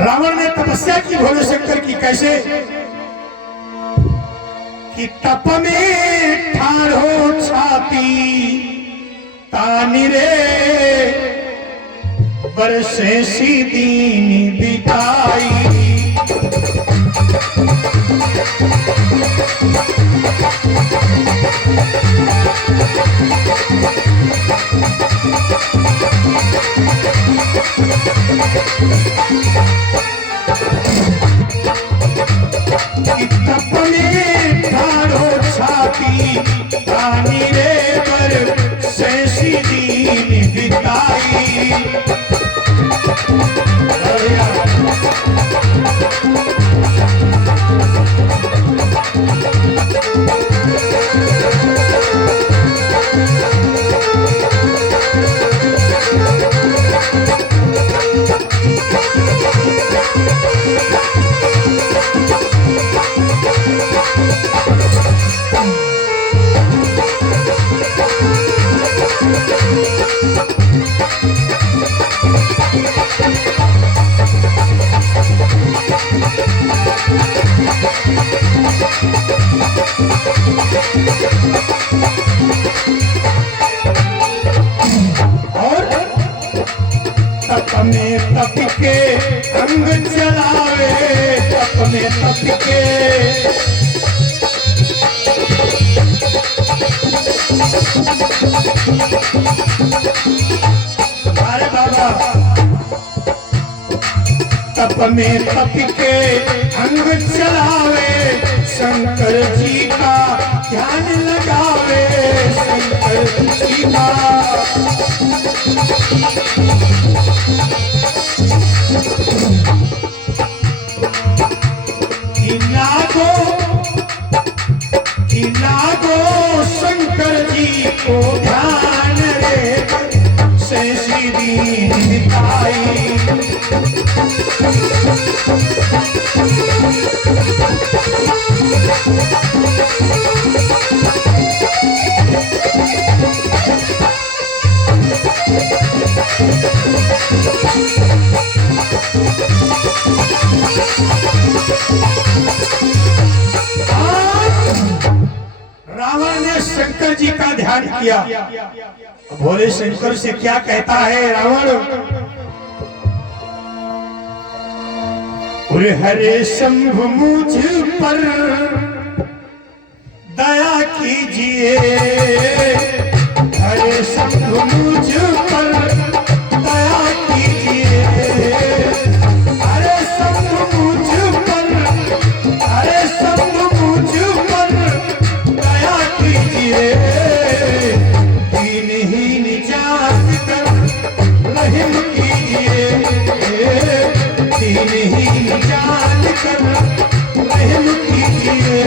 रावण ने तपस्या की भोले शंकर की, कैसे कि तप में ठाड़ो छाती तानी रे बरसे सी दीन बिताई। तप में ठाड़ो छाती तानी रे बरसे सी दीन बिताई। तप में तप के अंग चलावे, तप में तप के अरे बाबा, तप में तप के अंग चलावे, शंकर जी का ध्यान लगावे, शंकर जी का लागो शंकर जी को ध्यान रे से दीन बिताई। रावण ने शंकर जी का ध्यान किया। भोले शंकर से क्या कहता है रावण, अरे हरे शंभु मुझ पर दया कीजिए, हरे शंभु मुझ पर दया कीजिए, हरे शंभु मुझ पर, हरे शंभु मुझ पर दया कीजिए, दीनहीन जात कर रहम कीजिए, दीनहीन जात कर रहम कीजिए।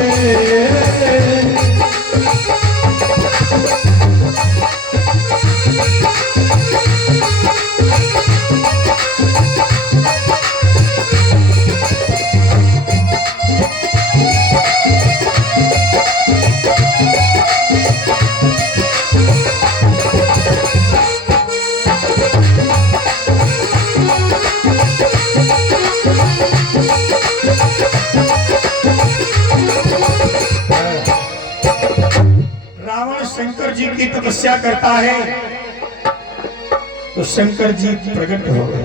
शंकर जी की तपस्या करता है तो शंकर जी प्रकट हो गए।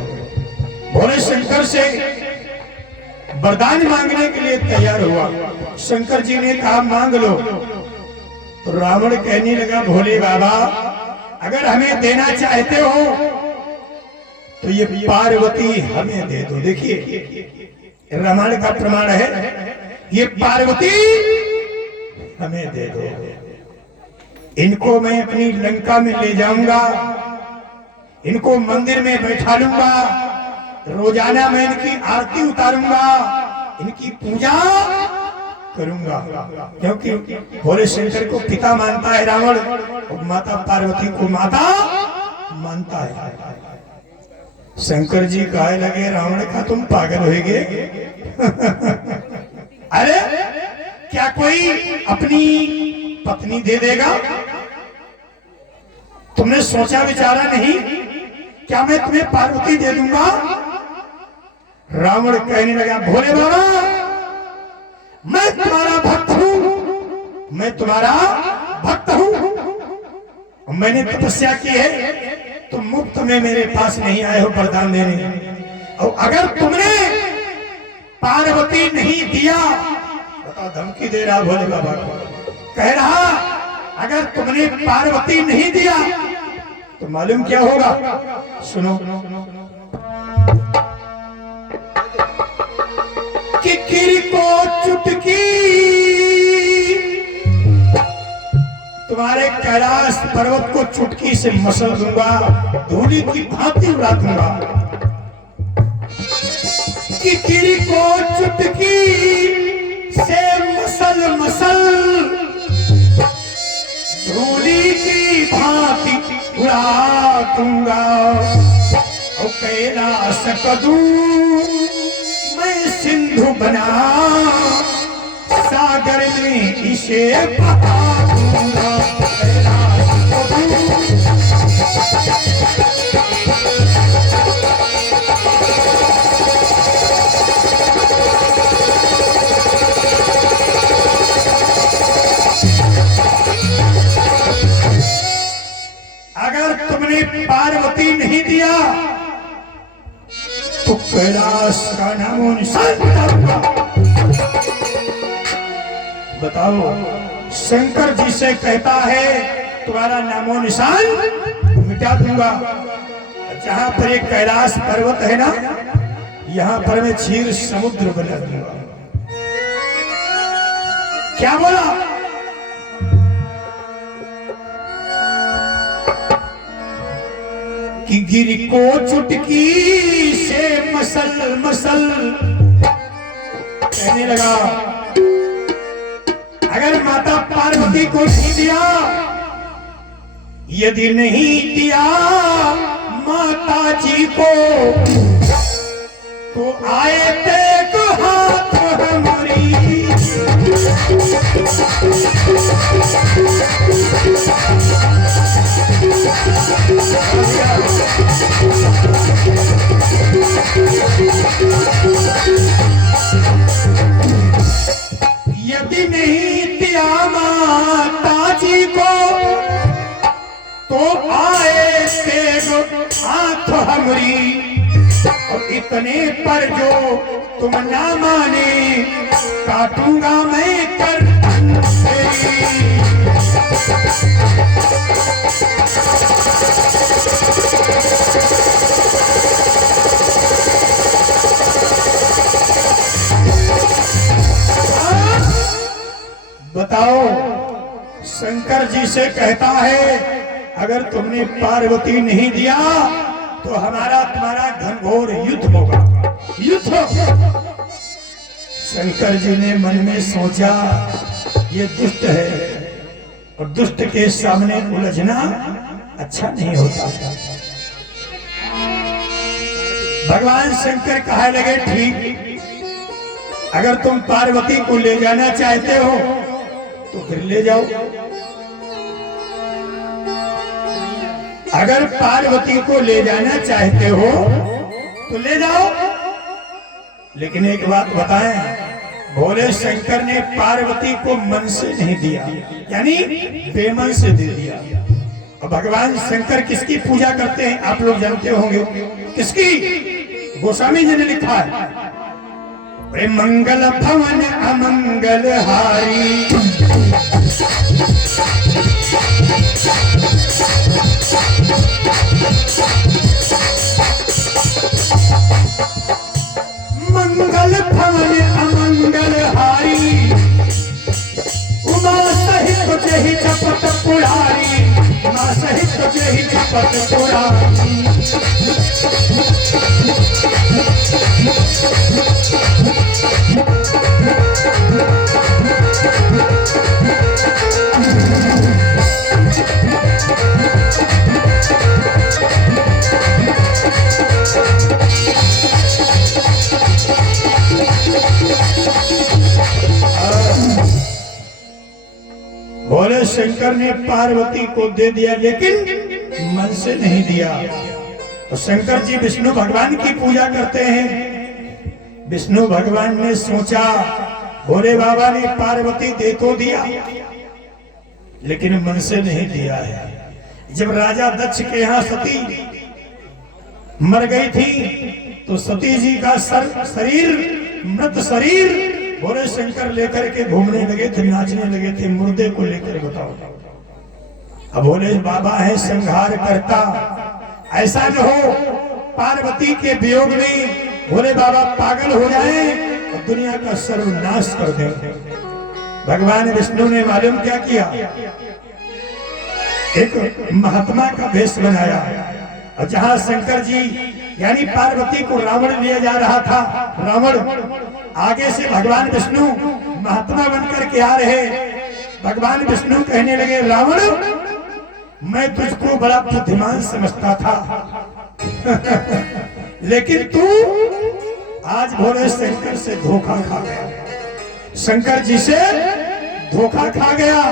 भोले शंकर से वरदान मांगने के लिए तैयार हुआ। शंकर जी ने कहा मांग लो, तो रावण कहने लगा भोले बाबा अगर हमें देना चाहते हो तो ये पार्वती हमें दे दो। देखिए रामायण का प्रमाण है, ये पार्वती हमें दे दो, इनको मैं अपनी लंका में ले जाऊंगा, इनको मंदिर में बैठा लूंगा, रोजाना मैं इनकी आरती उतारूंगा, इनकी पूजा करूंगा। क्योंकि भोले शंकर को पिता मानता है रावण और माता पार्वती को माता मानता है। शंकर जी कहे लगे रावण का तुम पागल हो गए अरे क्या कोई अपनी पत्नी दे देगा? तुमने सोचा विचारा नहीं? क्या मैं तुम्हें पार्वती दे दूंगा? रावण कहने लगा, भोले बाबा मैं तुम्हारा भक्त हूं, मैं तुम्हारा भक्त हूं, मैंने तपस्या की है, तुम मुफ्त में मेरे पास नहीं आए हो वरदान देने, और अगर तुमने पार्वती नहीं दिया, बता धमकी दे रहा भोले बाबा को, कह रहा अगर तुमने पार्वती नहीं दिया तो मालूम क्या होगा, सुनो, किकिर को चुटकी तुम्हारे कैलाश पर्वत को चुटकी से मसल दूंगा, धूली की भांति उड़ा दूंगा। किकिर को चुटकी से मसल मसल धूली की भांति उड़ा दूंगा, और कैलाश कदू मैं सिंधु बना सागर में इसे बहा दूंगा। अगर तुमने पार्वती नहीं दिया तो कैलाश का नामो निशान मिटा। बताओ, शंकर जी से कहता है तुम्हारा नामो निशान मिटा दूंगा। जहां पर एक कैलाश पर्वत है ना, यहां पर मैं क्षीर समुद्र बना दूंगा। क्या बोला? कि गिर को चुटकी से मसल मसल, कहने लगा अगर माता पार्वती को नहीं दिया, यदि नहीं दिया माता जी को, तो आए तेग हाथ हमारी। यदि नहीं दिया माता जी को, तो आए तेग हाथ हमरी। और इतने पर जो तुम ना माने, काटूंगा मैं कर बताओ, शंकर जी से कहता है अगर तुमने पार्वती नहीं दिया तो हमारा तुम्हारा घनघोर युद्ध होगा, युद्ध। शंकर जी ने मन में सोचा ये दुष्ट है, और दुष्ट के सामने उलझना अच्छा नहीं होता। भगवान शंकर कहा लगे ठीक, अगर तुम पार्वती को ले जाना चाहते हो तो फिर ले जाओ, अगर पार्वती को ले जाना चाहते हो तो ले जाओ। लेकिन एक बात बताएं, भोले शंकर ने पार्वती को मन से नहीं दिया, यानी बेमन से दे दिया। और भगवान शंकर किसकी पूजा करते हैं आप लोग जानते होंगे, किसकी? गोस्वामी जी ने लिखा है, मंगल भवन अमंगल हारी, मंगल भवन अमंगल हारी, उमा सहित तुझे ही चपत पुरारी, उमा सहित तुझे ही चपत पुरारी। भोले शंकर ने पार्वती को दे दिया, लेकिन मन से नहीं दिया। तो शंकर जी विष्णु भगवान की पूजा करते हैं, विष्णु भगवान ने सोचा, भोले बाबा ने पार्वती दे तो दिया, लेकिन मन से नहीं दिया है। जब राजा दक्ष के यहाँ सती मर गई थी तो सती जी का शरीर, मृत शरीर भोले शंकर लेकर के घूमने लगे थे, नाचने लगे थे, मुर्दे को लेकर। बताओ, अब भोले बाबा है संहार करता, ऐसा न हो पार्वती के वियोग में भोले बाबा पागल हो जाए और दुनिया का सर्वनाश कर दे। भगवान विष्णु ने मालूम क्या किया, एक महात्मा का वेश बनाया, और जहां शंकर जी यानी पार्वती को रावण लिया जा रहा था, रावण आगे से भगवान विष्णु महात्मा बनकर के आ रहे। भगवान विष्णु कहने लगे, रावण मैं तुझको बड़ा बुद्धिमान समझता था लेकिन तू आज भोले शंकर से धोखा खा गया, शंकर जी से धोखा खा गया।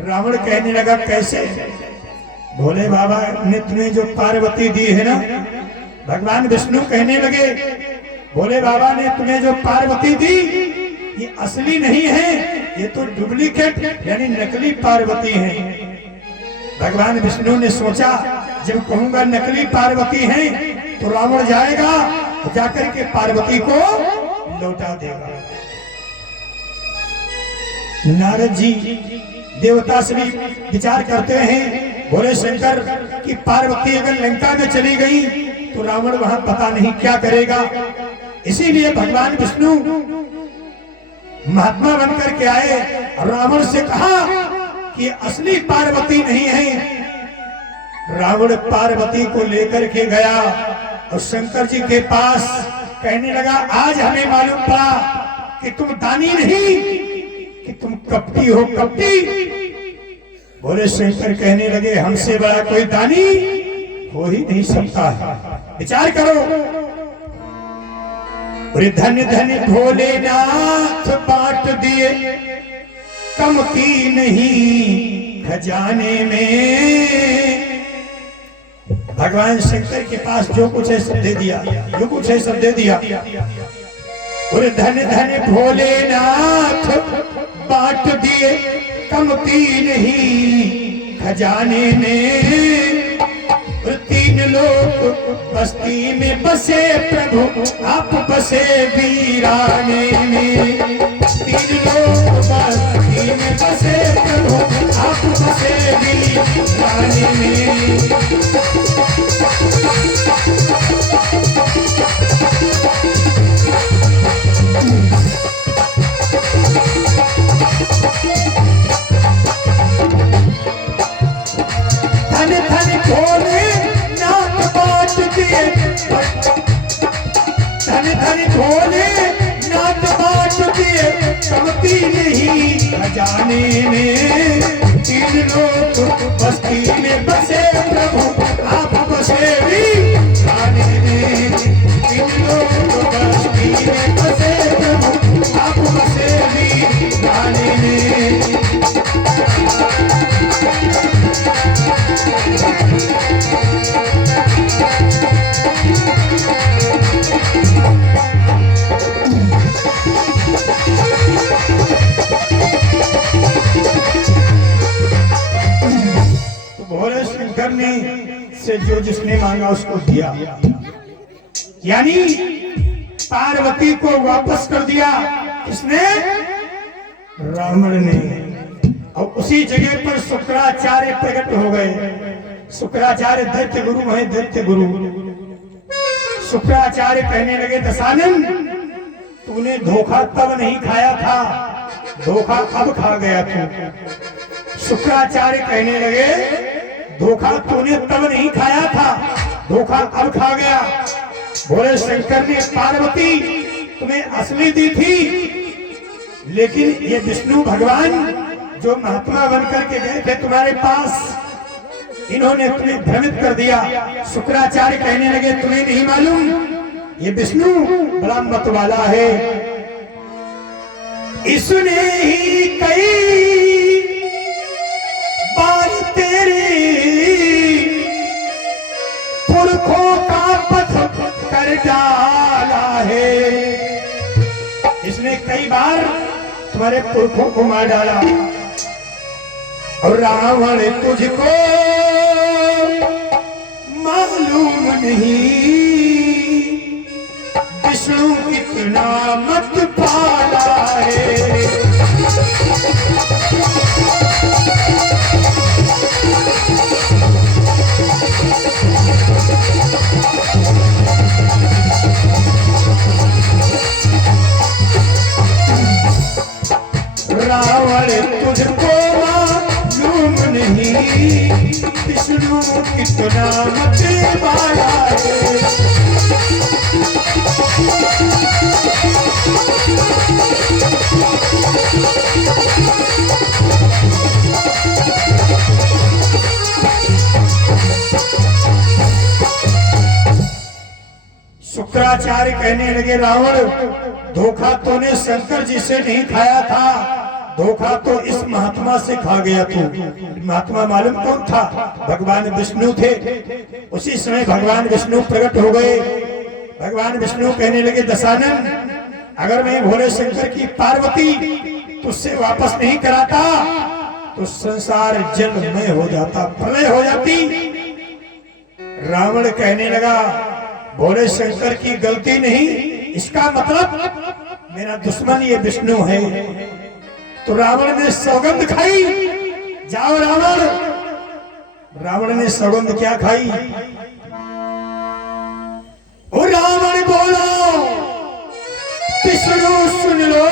रावण कहने लगा, कैसे? भोले बाबा ने तुम्हें जो पार्वती दी है ना, भगवान विष्णु कहने लगे, भोले बाबा ने तुम्हें जो पार्वती दी ये असली नहीं है, ये तो डुप्लीकेट यानी नकली पार्वती है। भगवान विष्णु ने सोचा, जब कहूंगा नकली पार्वती है तो रावण जाएगा, जाकर के पार्वती को लौटा देगा। नारद जी देवता से भी विचार करते हैं, भोले शंकर की पार्वती अगर लंका में चली गई तो रावण वहां पता नहीं क्या करेगा। इसीलिए भगवान विष्णु महात्मा बनकर के आए और रावण से कहा कि असली पार्वती नहीं है। रावण पार्वती को लेकर के गया और शंकर जी के पास कहने लगा, आज हमें मालूम पड़ा कि तुम दानी नहीं, कि तुम कपटी हो, कपटी। भोले शंकर कहने लगे, हमसे बड़ा कोई दानी हो ही नहीं सकता है, विचार करो। धन धन भोलेनाथ बांट दिए, कमती नहीं खजाने में। भगवान शंकर के पास जो कुछ है सब दे दिया, जो कुछ है सब दे दिया। और धन धन भोलेनाथ बांट दिए, कमती नहीं खजाने में। तीन लोग बस्ती में बसे प्रभु, आप बसे वीराने में। तीन लोग बस्ती में बसे प्रभु, आप बसे वीराने में। धन धन भोले नाथ बांट दिए, धन धन भोले नाथ बांट दिए, कमती नहीं खजाने में। तीन लोग बस्ती में बसे प्रभु, आप बसे वीराने में। तीन लोग बस्ती में बसे प्रभु, आप बसे वीराने में। तो भोले शंकर ने से जो जिसने मांगा उसको दिया, यानी पार्वती को वापस कर दिया। किसने? रावण ने। और उसी जगह पर शुक्राचार्य प्रकट हो गए। शुक्राचार्य दैत्य गुरु है, दैत्य गुरु। शुक्राचार्य कहने लगे, दशानन तूने धोखा तब नहीं खाया था, धोखा अब खा गया तू। शुक्राचार्य कहने लगे, धोखा तूने तब नहीं खाया था, धोखा अब खा गया। भोले शंकर ने पार्वती तुम्हें असली दी थी, लेकिन ये विष्णु भगवान जो महात्मा बनकर के गए थे तुम्हारे पास, इन्होंने तुम्हें भ्रमित कर दिया। शुक्राचार्य कहने लगे, तुम्हें नहीं मालूम ये विष्णु बड़ा मत वाला है, इसने ही कई बार तेरे पुरखों का पथ कर डाला है। इसने कई बार तुम्हारे पुरखों को मार डाला और रावण तुझको मालूम नहीं विष्णु कितना मत पाला है। रावण तुझको मालूम नहीं विष्णु कितना मत पाला है। शुक्राचार्य कहने लगे रावण धोखा तूने शंकर जी से नहीं खाया था, धोखा तो इस महात्मा से खा गया तू। महात्मा मालूम कौन था? भगवान विष्णु थे। उसी समय भगवान विष्णु प्रकट हो गए। भगवान विष्णु कहने लगे दशानन अगर मैं भोले शंकर की पार्वती तुझसे वापस नहीं कराता तो संसार जलमय हो जाता, प्रलय हो जाती। रावण कहने लगा भोले शंकर की गलती नहीं, इसका मतलब मेरा दुश्मन ये विष्णु है। तो रावण ने सौगंध खाई। जाओ रावण। रावण ने सौगंध क्या खाई? ओ रावण बोलो विष्णु सुन लो,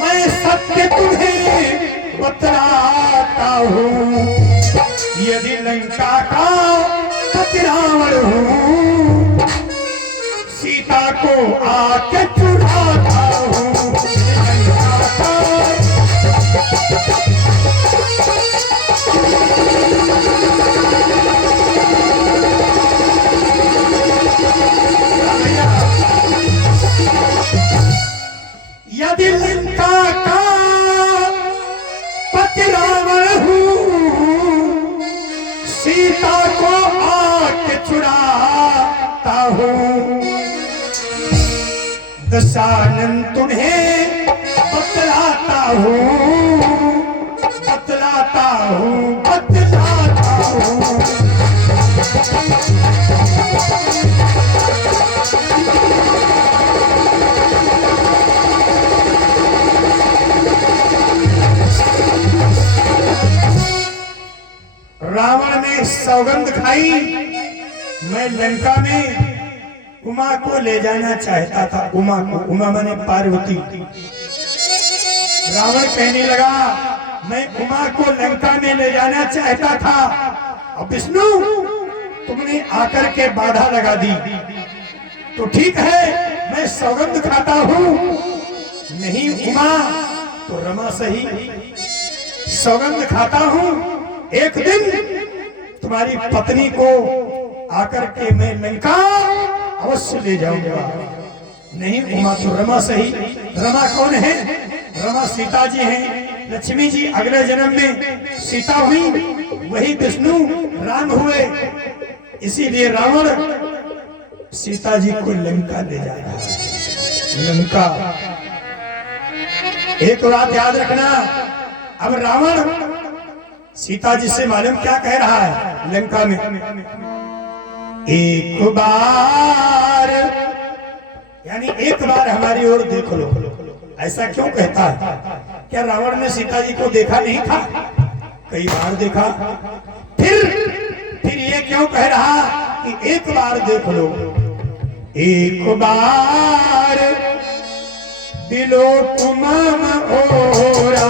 मैं सत्य तुम्हें बतलाता हूँ। यदि लंका का पति रावण हूँ, सीता को आके चुराता हूँ। यदि लंका का पति रावण हूँ, सीता को आके चुराता हूँ। दशानन तुम्हें बतलाता हूँ, बतलाता हूँ, बतलाता हूँ। रावण ने सौगंध खाई। मैं लंका में उमा को ले जाना चाहता था। उमा को, उमा माने पार्वती। रावण कहने लगा मैं उमा को लंका में ले जाना चाहता था और विष्णु तुमने आकर के बाधा लगा दी। तो ठीक है मैं सौगंध खाता हूँ, नहीं उमा तो रमा सही। सौगंध खाता हूँ एक दिन तुम्हारी पत्नी को आकर के मैं लंका अवश्य ले जाऊंगा। नहीं उमा तो रमा सही। रमा कौन है? रमा सीता जी हैं। लक्ष्मी जी अगले जन्म में सीता हुई, वही विष्णु राम हुए। इसीलिए रावण सीता जी को लंका ले जा रहा है। लंका एक बात याद रखना, अब रावण सीता जी से मालूम क्या कह रहा है लंका में? एक बार, यानी एक बार हमारी ओर देख लो। ऐसा क्यों कहता है? क्या रावण ने सीता जी को देखा नहीं था? कई बार देखा। फिर ये क्यों कह रहा कि एक बार देख लो? एक बार दिलो तुमम ओरा,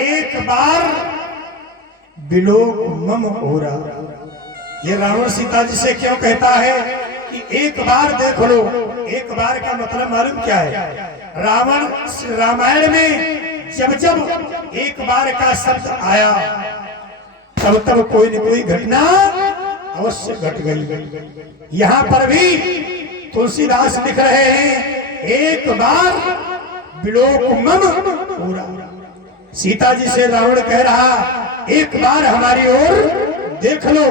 एक बार बिलोक मम ओरा। ये रावण सीता जी से क्यों कहता है कि एक बार देख लो? एक बार का मतलब मालूम क्या है? रावण रामायण में जब जब एक बार का शब्द आया तब तब कोई न कोई घटना अवश्य घट गई। यहाँ पर भी तुलसीदास लिख रहे हैं एक बार बिलोक मम ओरा। सीता जी से रावण कह रहा एक बार हमारी ओर देख लो।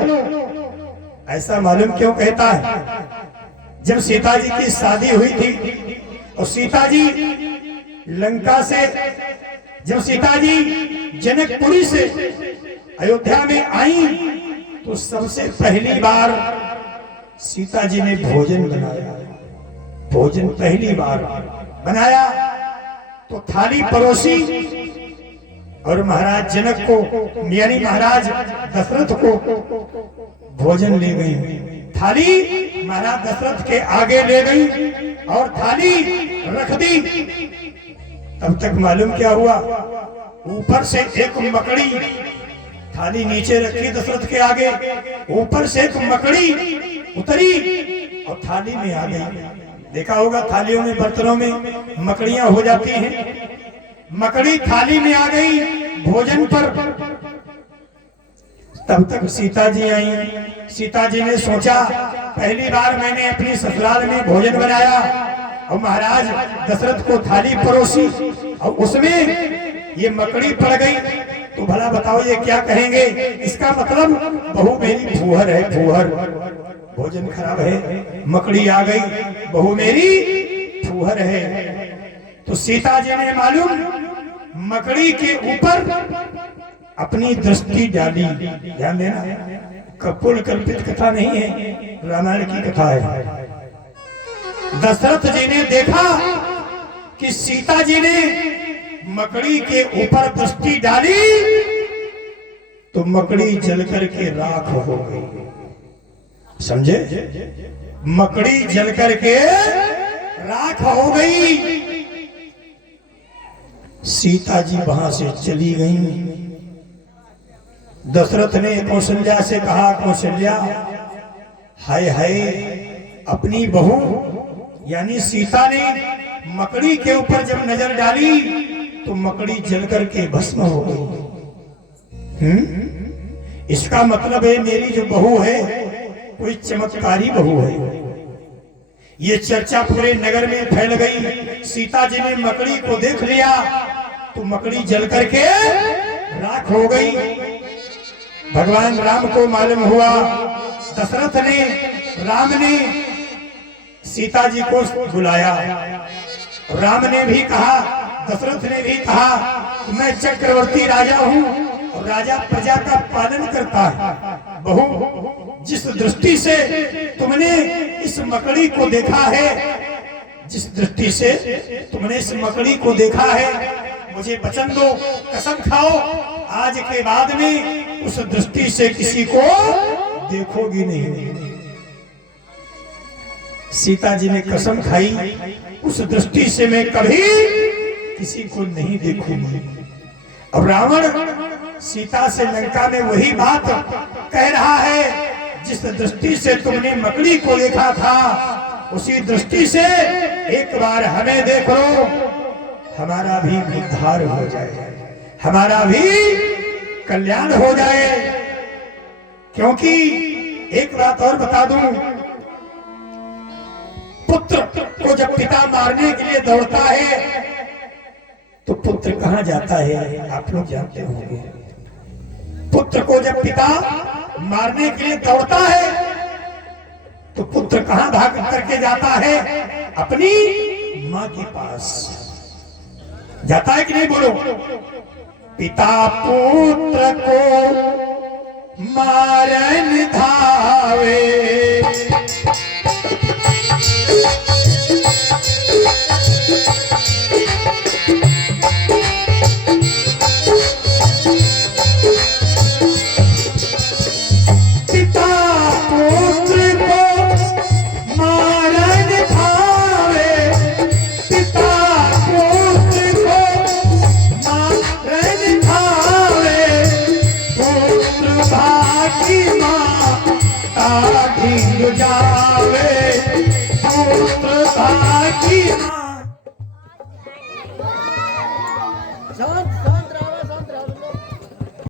ऐसा मालूम क्यों कहता है? जब सीता जी की शादी हुई थी और सीता जी लंका से, जब सीता जी जनकपुरी से अयोध्या में आई तो सबसे पहली बार सीता जी ने भोजन बनाया। भोजन पहली बार बनाया तो थाली परोसी और महाराज जनक को यानी महाराज दशरथ को भोजन ले गई। थाली महाराज दशरथ के आगे ले गई और थाली रख दी। तब तक मालूम क्या हुआ? ऊपर से एक मकड़ी, थाली नीचे रखी दशरथ के आगे, ऊपर से एक मकड़ी उतरी और थाली में आ गई। देखा होगा थालियों में, बर्तनों में मकड़ियां हो जाती हैं। मकड़ी थाली में आ गई भोजन पर। तब तक सीता जी आई। सीता जी ने सोचा पहली बार मैंने अपनी ससुराल में भोजन बनाया और महाराज दशरथ को थाली परोसी और उसमें ये मकड़ी पड़ गई, तो भला बताओ ये क्या कहेंगे? इसका मतलब बहू मेरी फूहर है, फूहर। भोजन खराब है, मकड़ी आ गई, बहू मेरी फूहर है। तो सीता जी ने मालूम मकड़ी के ऊपर अपनी दृष्टि डाली। ध्यान देना, कपोल कल्पित कथा नहीं है, रामायण की कथा है। दशरथ जी ने देखा कि सीता जी ने मकड़ी के ऊपर दृष्टि डाली तो मकड़ी जलकर के राख हो गई। समझे? मकड़ी जलकर के राख हो गई। सीता जी वहां से चली गई। दशरथ ने कौशल्या से कहा, कौशल्या हाय हाय, अपनी बहू यानी सीता ने मकड़ी के ऊपर जब नजर डाली तो मकड़ी जलकर के भस्म हो गई। इसका मतलब है मेरी जो बहू है कोई चमत्कारी बहू है। ये चर्चा पूरे नगर में फैल गई। सीता जी ने मकड़ी को देख लिया तो मकड़ी जलकर के राख हो गई। भगवान राम को मालूम हुआ, दशरथ ने, राम ने सीता जी को बुलाया। राम ने भी कहा, दशरथ ने भी कहा मैं चक्रवर्ती राजा हूं और राजा प्रजा का पालन करता है। बहू, जिस दृष्टि से तुमने इस मकड़ी को देखा है, जिस दृष्टि से तुमने इस मकड़ी को देखा है, मुझे वचन दो, कसम खाओ, आज के बाद में उस दृष्टि से किसी को देखोगी नहीं। सीता जी ने कसम खाई, उस दृष्टि से मैं कभी किसी को नहीं देखूंगी। अब रावण सीता से लंका में वही बात कह रहा है, जिस दृष्टि से तुमने मकड़ी को देखा था उसी दृष्टि से एक बार हमें देख लो, हमारा भी उद्धार हो जाए, हमारा भी कल्याण हो जाए। क्योंकि एक बात और बता दूं, पुत्र को जब पिता मारने के लिए दौड़ता है तो पुत्र कहां जाता है? आप लोग जानते होंगे। पुत्र को जब पिता मारने के लिए दौड़ता है तो पुत्र कहां भाग करके जाता है? अपनी मां के पास जाता है कि नहीं? बोलो। पिता पुत्र को मारन धावे, Run ढींग जावे पुत्रता की मां